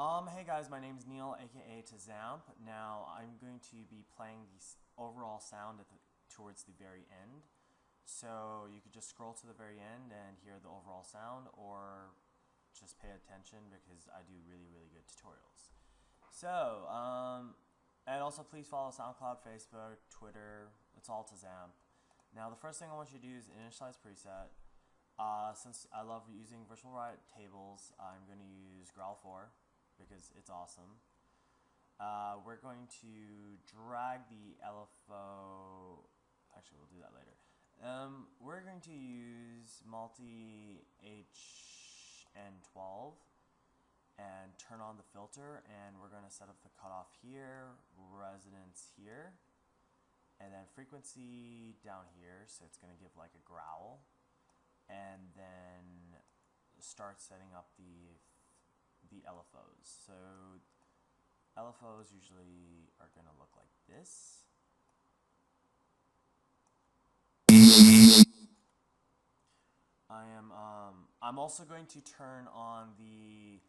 Hey guys, my name is Neil, aka Tazamp. Now I'm going to be playing the overall sound towards the very end. So you could just scroll to the very end and hear the overall sound, or just pay attention because I do really good tutorials. So, and also please follow SoundCloud, Facebook, Twitter. It's all Tazamp. Now the first thing I want you to do is initialize preset. Since I love using virtual riot tables, I'm going to use growl 4. Because it's awesome. We're going to drag the LFO, actually we'll do that later. We're going to use multi HN12 and turn on the filter, and we're going to set up the cutoff here, resonance here, and then frequency down here, so it's going to give like a growl, and then start setting up the LFOs. So LFOs usually are going to look like this. I'm also going to turn on the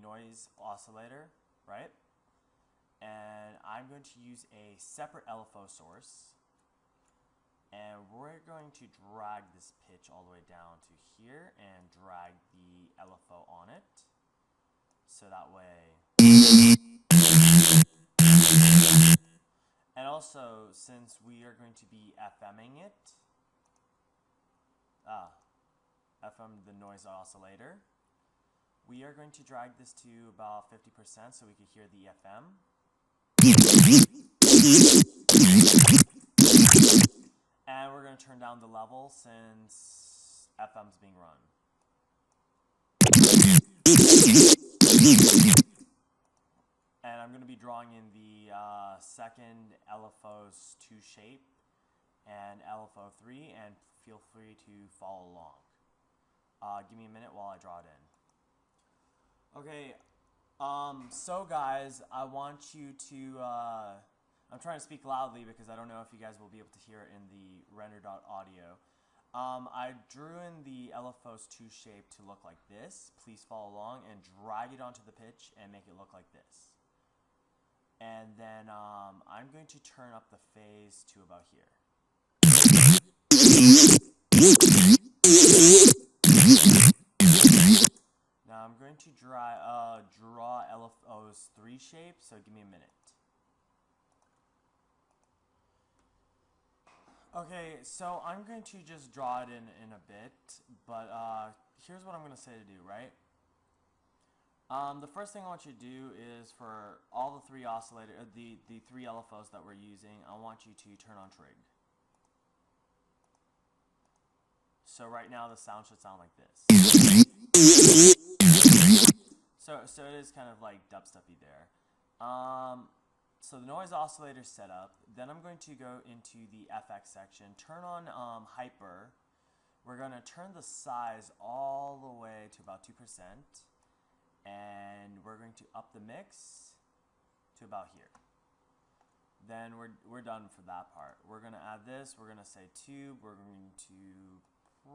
noise oscillator, right? And I'm going to use a separate LFO source. And we're going to drag this pitch all the way down to here and drag the LFO on it. So that way. And also, since we are going to be FMing it, FM the noise oscillator, we are going to drag this to about 50% so we can hear the FM. And we're going to turn down the level since FM's being run. And I'm going to be drawing in the second LFO's 2 shape and LFO 3, and feel free to follow along. Give me a minute while I draw it in. Okay, so guys, I want you to... I'm trying to speak loudly because I don't know if you guys will be able to hear it in the rendered audio. I drew in the LFO's 2 shape to look like this. Please follow along and drag it onto the pitch and make it look like this. And then I'm going to turn up the phase to about here. Now I'm going to draw LFO's 3 shape, so give me a minute. Okay, so I'm going to just draw it in a bit, but here's what I'm going to say to do, right? The first thing I want you to do is for all the 3 oscillators, the 3 LFOs that we're using, I want you to turn on trig. So right now the sound should sound like this. So it is kind of like dubsteppy there. So the noise oscillator is set up. Then I'm going to go into the FX section, turn on hyper. We're going to turn the size all the way to about 2%. And we're going to up the mix to about here. Then we're done for that part. We're going to add this. We're going to say tube. We're going to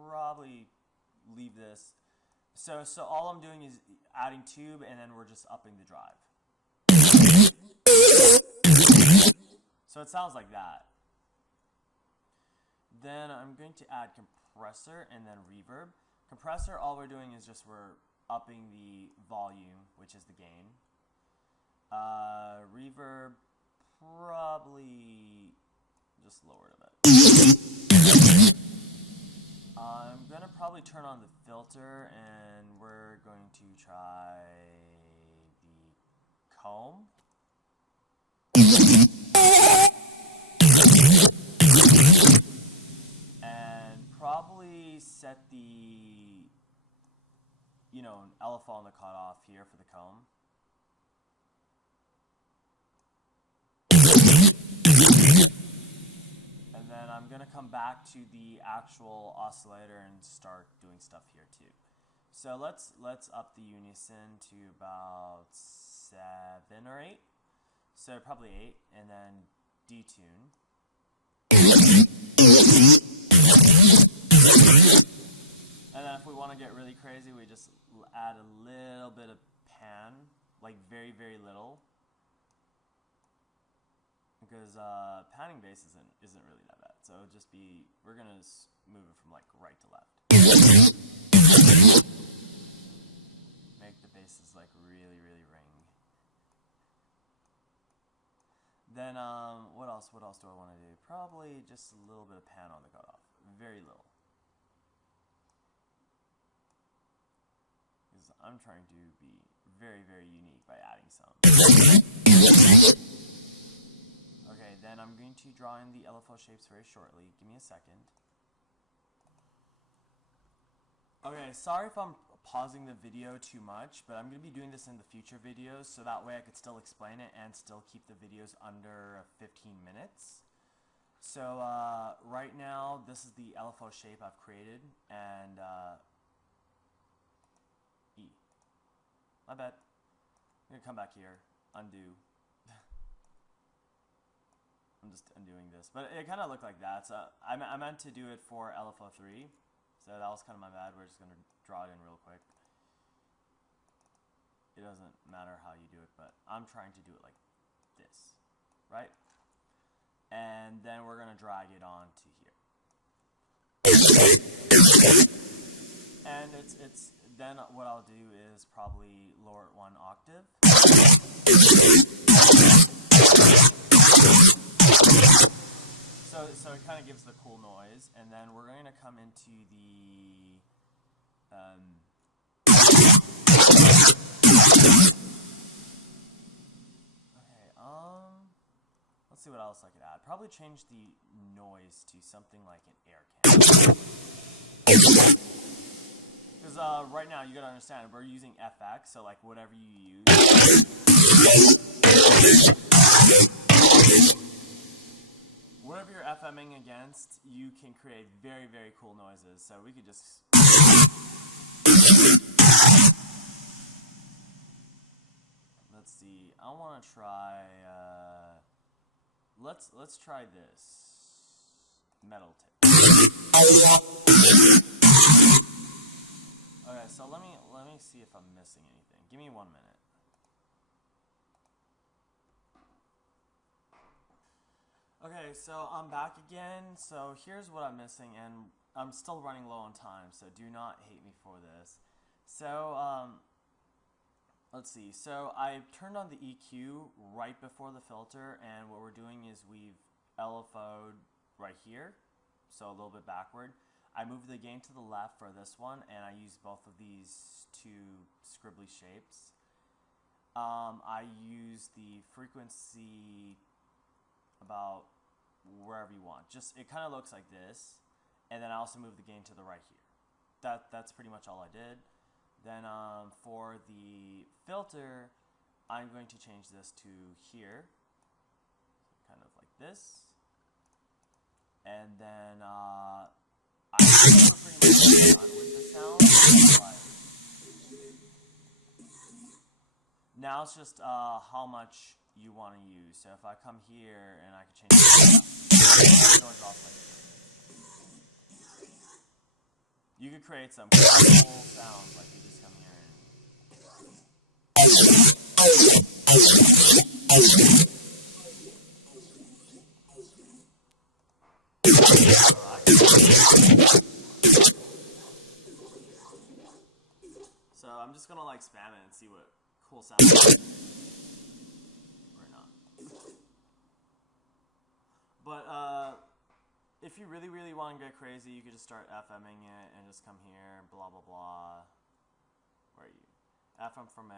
probably leave this. So all I'm doing is adding tube, and then we're just upping the drive. So it sounds like that. Then I'm going to add compressor and then reverb. Compressor, all we're doing is just we're upping the volume, which is the gain. Reverb, probably just lower it a bit. I'm going to probably turn on the filter, and we're going to try the comb. And probably set the, LFO on the cutoff here for the comb. And then I'm going to come back to the actual oscillator and start doing stuff here too. So let's up the unison to about 7 or 8. So probably 8, and then detune. And then if we want to get really crazy, we just add a little bit of pan, like very, very little. Because panning base isn't really that bad. So it'll just be, we're going to move it from like right to left. Make the bases like really, really ring. Then what else do I want to do? Probably just a little bit of pan on the cutoff. Very little. Because I'm trying to be very, very unique by adding some. Okay, then I'm going to draw in the LFO shapes very shortly. Give me a second. Okay, sorry if I'm pausing the video too much, but I'm going to be doing this in the future videos, so that way I could still explain it and still keep the videos under 15 minutes. So right now, this is the LFO shape I've created, and E. My bad. I'm going to come back here, undo. I'm just undoing this, but it kind of looked like that, so I meant to do it for LFO 3, so that was kind of my bad. We're just going to draw it in real quick. It doesn't matter how you do it, but I'm trying to do it like this, right? And then we're going to drag it on to here. And it's then what I'll do is probably lower it 1 octave. So it kind of gives the cool noise, and then we're going to come into the let's see what else I could add. Probably change the noise to something like an air cannon. Because right now, you gotta understand, we're using FX, so like whatever you use. Whatever you're FMing against, you can create very, very cool noises. So we could just... Let's see, I want to try... Let's try this. Metal tape. Okay, so let me see if I'm missing anything. Give me 1 minute. Okay, so I'm back again. So here's what I'm missing, and I'm still running low on time, so do not hate me for this. So let's see. So I turned on the EQ right before the filter, and what we're doing is we've LFO'd right here, so a little bit backward. I moved the gain to the left for this one, and I used both of these two scribbly shapes. I use the frequency about wherever you want. Just, it kind of looks like this, and then I also moved the gain to the right here. That's pretty much all I did. Then for the filter, I'm going to change this to here, kind of like this. And then I'm pretty much done with the sound. Now it's just how much you want to use. So if I come here and I can change the noise off like this. You could create some cool sounds like you just come here So I'm just gonna like spam it and see what cool sounds or not. But if you really, really want to get crazy, you could just start FMing it and just come here, blah, blah, blah. Where are you? FM from A.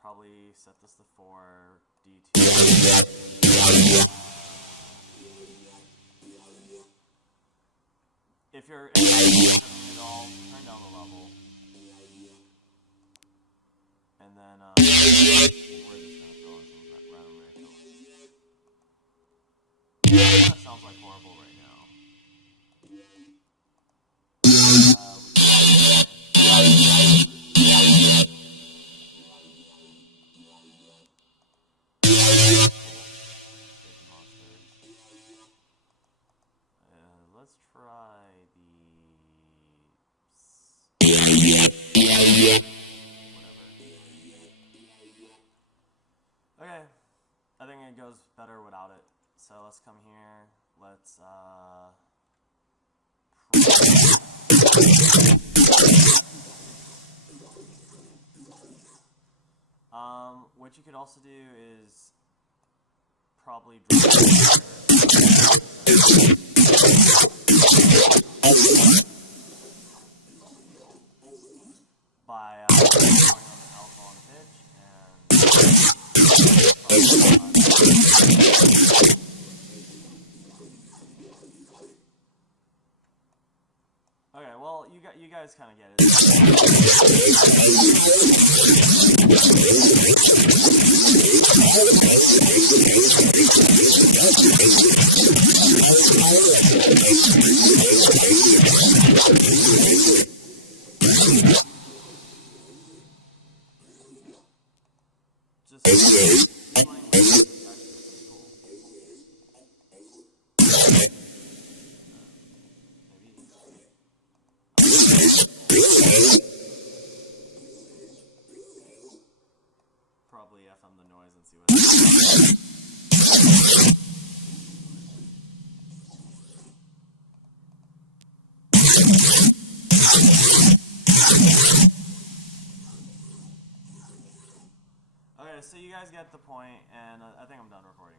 Probably set this to 4, D2. If you're FMing it all, turn down the level. And then, we're just gonna throw in some random radio. That sounds like horrible right now. Let's try the Okay, I think it goes better without it. So let's come here, let's what you could also do is probably by going on the alcohol and pitch Okay, well, you guys kind of get it. Probably FM the noise and see what happens. Okay, so you guys get the point, and I think I'm done recording.